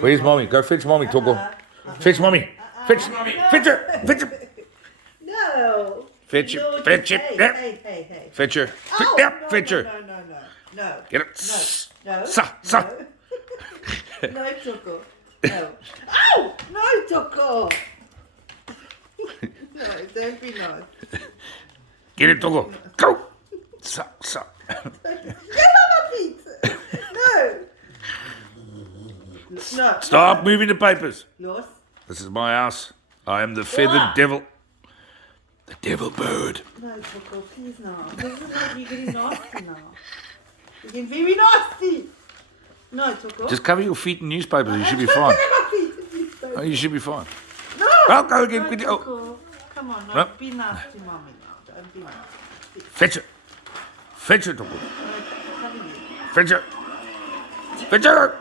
Where's mommy? Go fetch mommy, Toko. Fetch mommy. Fetch mommy. Fetch her. Fetch her. No. Fetch her. No, Fetch her. hey, Yep. hey. Fetch her. Oh, Yep. no, Fetch no, her. No. Get it. No. Sa. No, Toko. No. Ow! No, Toko. No, don't be nice. Get it, Toko. Go. Sa. Get on my feet. No. No. Stop moving the papers. Yours. This is my house. I am the feathered devil. The devil bird. No, Toko, please now. This is like you're getting nasty now. You're getting very nasty. No, Toko. Just cover your feet in newspapers. You should be Get fine. on my feet, please, Oh, don't. you should be fine. No. Oh, go again. No, Quickly. Oh, Toko. Come on, no, No. be nasty, mommy now. Don't be nasty. fetch it. Fetch it, Toko. No, cover you. Fetch it. Fetch it.